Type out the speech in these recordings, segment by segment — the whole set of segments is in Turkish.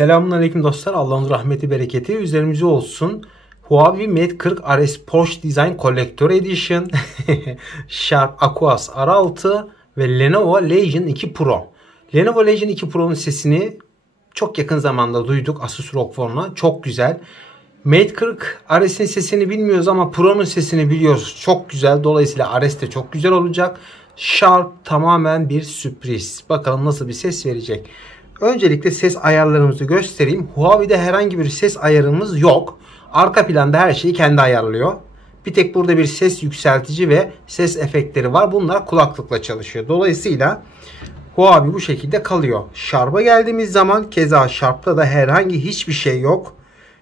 Selamünaleyküm dostlar. Allah'ın rahmeti bereketi üzerimize olsun. Huawei Mate 40 RS Porsche Design Collector Edition, Sharp Aquos R6 ve Lenovo Legion 2 Pro. Lenovo Legion 2 Pro'nun sesini çok yakın zamanda duyduk Asus ROG Phone'la. Çok güzel. Mate 40 RS'in sesini bilmiyoruz ama Pro'nun sesini biliyoruz. Çok güzel. Dolayısıyla RS de çok güzel olacak. Sharp tamamen bir sürpriz. Bakalım nasıl bir ses verecek. Öncelikle ses ayarlarımızı göstereyim. Huawei'de herhangi bir ses ayarımız yok. Arka planda her şeyi kendi ayarlıyor. Bir tek burada bir ses yükseltici ve ses efektleri var. Bunlar kulaklıkla çalışıyor. Dolayısıyla Huawei bu şekilde kalıyor. Sharp'a geldiğimiz zaman keza Sharp'ta da herhangi hiçbir şey yok.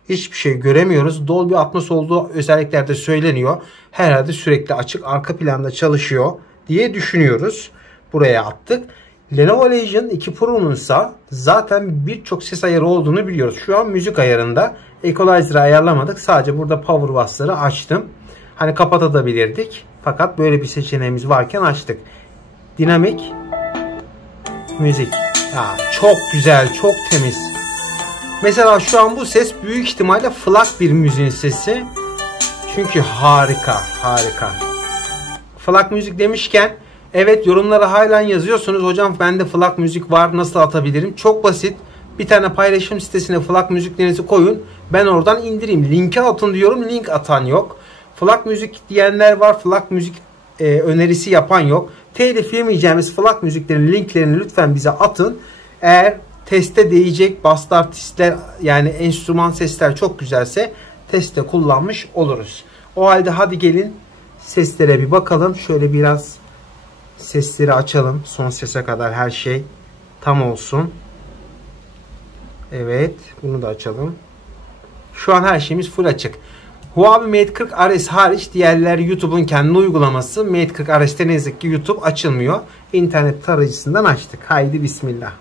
Hiçbir şey göremiyoruz. Dolby Atmos olduğu özelliklerde söyleniyor. Herhalde sürekli açık arka planda çalışıyor diye düşünüyoruz. Buraya attık. Lenovo Legion 2 Pro'nun ise zaten birçok ses ayarı olduğunu biliyoruz. Şu an müzik ayarında Equalizer'ı ayarlamadık. Sadece burada Power Bass'ları açtım. Hani kapatabilirdik. Fakat böyle bir seçeneğimiz varken açtık. Dinamik müzik. Ya, çok güzel, çok temiz. Mesela şu an bu ses büyük ihtimalle FLAC bir müziğin sesi. Çünkü harika, harika. FLAC müzik demişken evet, yorumlara halen yazıyorsunuz. Hocam bende FLAC müzik var, nasıl atabilirim? Çok basit. Bir tane paylaşım sitesine FLAC müziklerinizi koyun. Ben oradan indireyim. Linki atın diyorum. Link atan yok. FLAC müzik diyenler var. FLAC müzik önerisi yapan yok. Telif yemeyeceğimiz FLAC müziklerin linklerini lütfen bize atın. Eğer teste değecek basslar, tistler, yani enstrüman sesler çok güzelse testte kullanmış oluruz. O halde hadi gelin seslere bir bakalım. Şöyle biraz sesleri açalım. Son sese kadar her şey tam olsun. Evet. Bunu da açalım. Şu an her şeyimiz full açık. Huawei Mate 40 RS hariç diğerleri YouTube'un kendi uygulaması. Mate 40 RS'te ne yazık ki YouTube açılmıyor. İnternet tarayıcısından açtık. Haydi bismillah.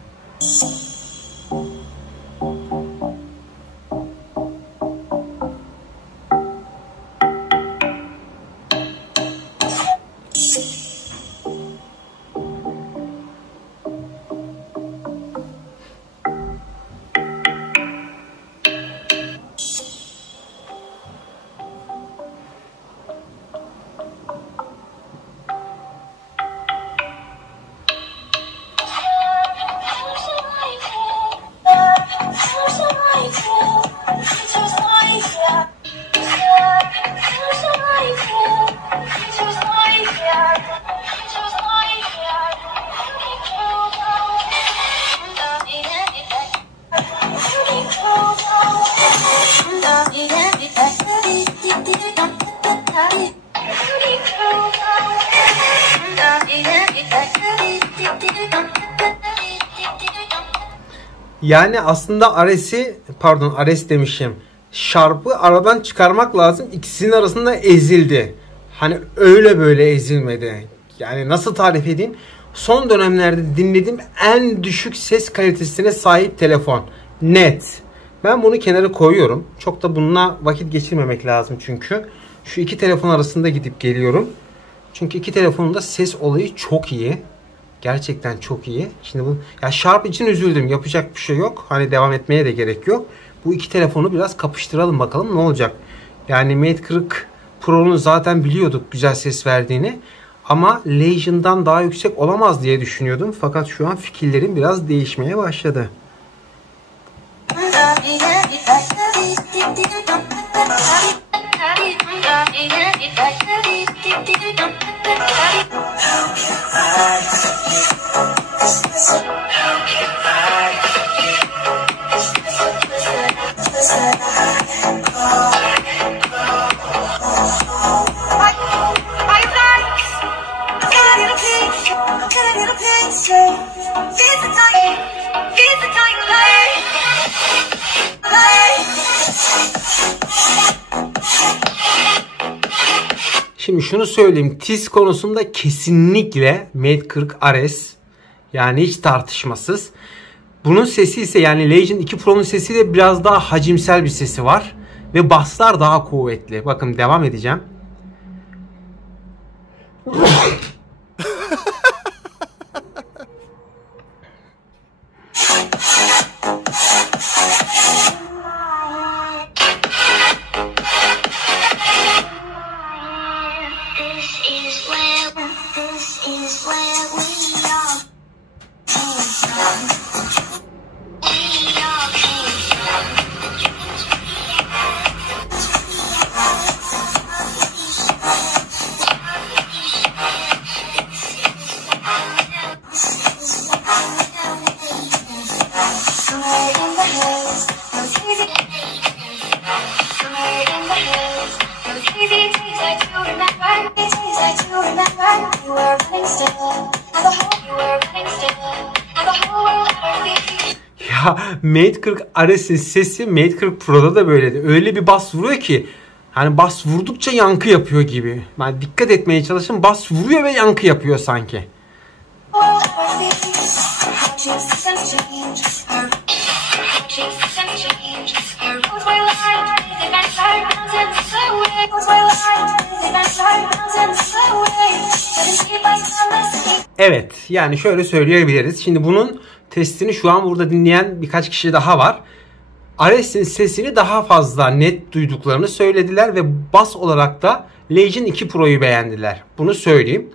Yani aslında RS demişim. Sharp'ı aradan çıkarmak lazım. İkisinin arasında ezildi. Hani öyle böyle ezilmedi. Yani nasıl tarif edeyim? Son dönemlerde dinlediğim en düşük ses kalitesine sahip telefon. Net. Ben bunu kenara koyuyorum. Çok da bununla vakit geçirmemek lazım çünkü. Şu iki telefon arasında gidip geliyorum. Çünkü iki telefonun da ses olayı çok iyi. Gerçekten çok iyi. Şimdi bu ya Sharp için üzüldüm. Yapacak bir şey yok. Hani devam etmeye de gerek yok. Bu iki telefonu biraz kapıştıralım bakalım ne olacak. Yani Mate 40 Pro'nun zaten biliyorduk güzel ses verdiğini. Ama Legion'dan daha yüksek olamaz diye düşünüyordum. Fakat şu an fikirlerim biraz değişmeye başladı. Şimdi şunu söyleyeyim. Tiz konusunda kesinlikle Mate 40 RS, yani hiç tartışmasız. Bunun sesi ise, yani Legion 2 Pro'nun sesi de biraz daha hacimsel bir sesi var. Ve basslar daha kuvvetli. Bakın devam edeceğim. Ya Mate 40 Ares'in sesi Mate 40 Pro'da da böyledi. Öyle bir bas vuruyor ki hani bas vurdukça yankı yapıyor gibi. Ben dikkat etmeye çalıştım. Bas vuruyor ve yankı yapıyor sanki. Evet, yani şöyle söyleyebiliriz. Şimdi bunun testini şu an burada dinleyen birkaç kişi daha var. Ares'in sesini daha fazla net duyduklarını söylediler ve bas olarak da Legion 2 Pro'yu beğendiler. Bunu söyleyeyim.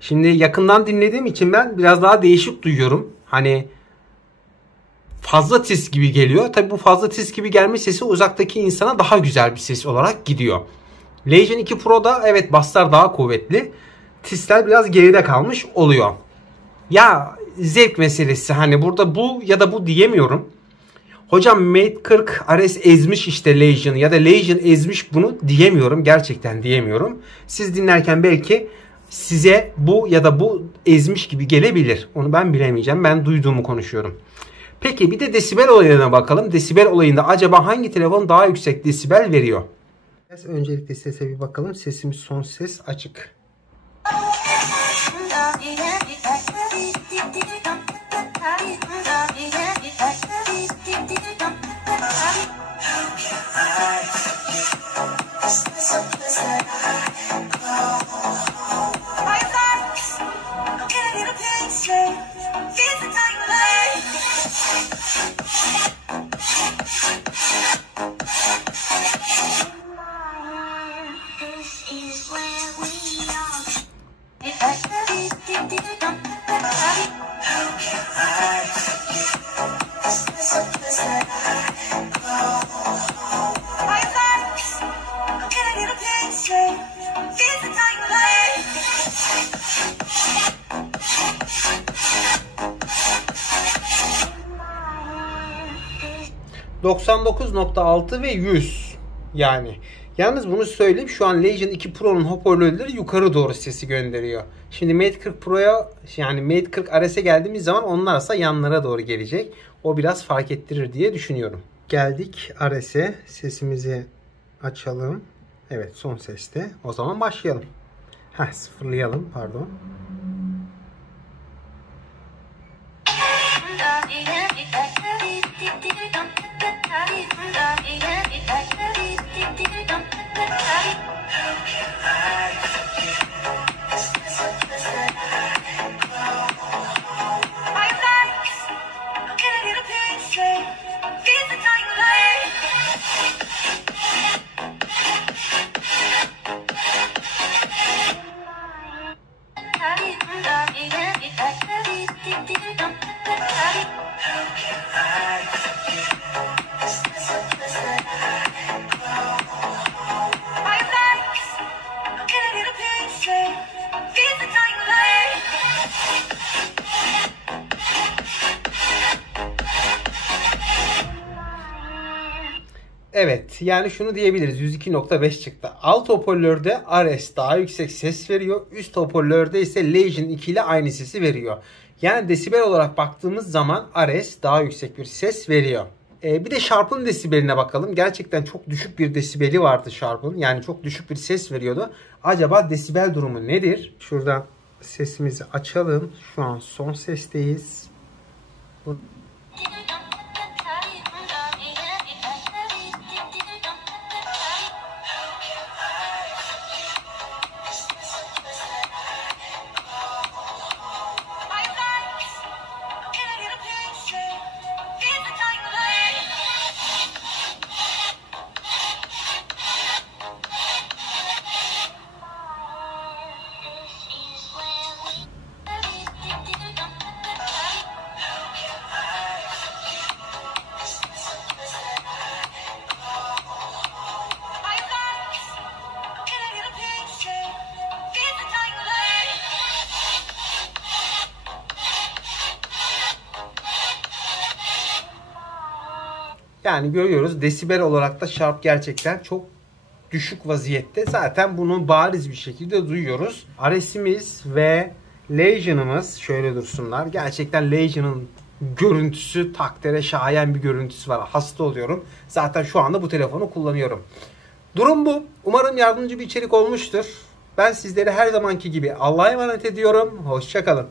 Şimdi yakından dinlediğim için ben biraz daha değişik duyuyorum. Hani fazla tiz gibi geliyor. Tabi bu fazla tiz gibi gelme sesi uzaktaki insana daha güzel bir ses olarak gidiyor. Legion 2 Pro'da evet basslar daha kuvvetli. Tizler biraz geride kalmış oluyor. Ya zevk meselesi, hani burada bu ya da bu diyemiyorum. Hocam Mate 40 Ares ezmiş işte Legion ya da Legion ezmiş bunu diyemiyorum. Gerçekten diyemiyorum. Siz dinlerken belki size bu ya da bu ezmiş gibi gelebilir. Onu ben bilemeyeceğim. Ben duyduğumu konuşuyorum. Peki bir de desibel olayına bakalım. Desibel olayında acaba hangi telefon daha yüksek desibel veriyor? Öncelikle sese bir bakalım. Sesimiz son ses açık. ...99.6 ve 100 yani. Yalnız bunu söyleyeyim, şu an Legion 2 Pro'nun hoparlörleri yukarı doğru sesi gönderiyor. Şimdi Mate 40 Pro'ya yani Mate 40 Ares'e geldiğimiz zaman onlarsa yanlara doğru gelecek. O biraz fark ettirir diye düşünüyorum. Geldik Ares'e, sesimizi açalım. Evet, son seste. O zaman başlayalım. Sıfırlayalım, pardon. Evet, yani şunu diyebiliriz, 102.5 çıktı. Alt hoparlörde Ares daha yüksek ses veriyor. Üst hoparlörde ise Legion 2 ile aynı sesi veriyor. Yani desibel olarak baktığımız zaman Ares daha yüksek bir ses veriyor. Bir de Sharp'ın desibeline bakalım. Gerçekten çok düşük bir desibeli vardı Sharp'ın. Yani çok düşük bir ses veriyordu. Acaba desibel durumu nedir? Şuradan sesimizi açalım. Şu an son sesteyiz. Yani görüyoruz, desibel olarak da Sharp gerçekten çok düşük vaziyette. Zaten bunu bariz bir şekilde duyuyoruz. Ares'imiz ve Legion'ımız şöyle dursunlar. Gerçekten Legion'ın görüntüsü takdire şayan bir görüntüsü var. Hasta oluyorum. Zaten şu anda bu telefonu kullanıyorum. Durum bu. Umarım yardımcı bir içerik olmuştur. Ben sizleri her zamanki gibi Allah'a emanet ediyorum. Hoşça kalın.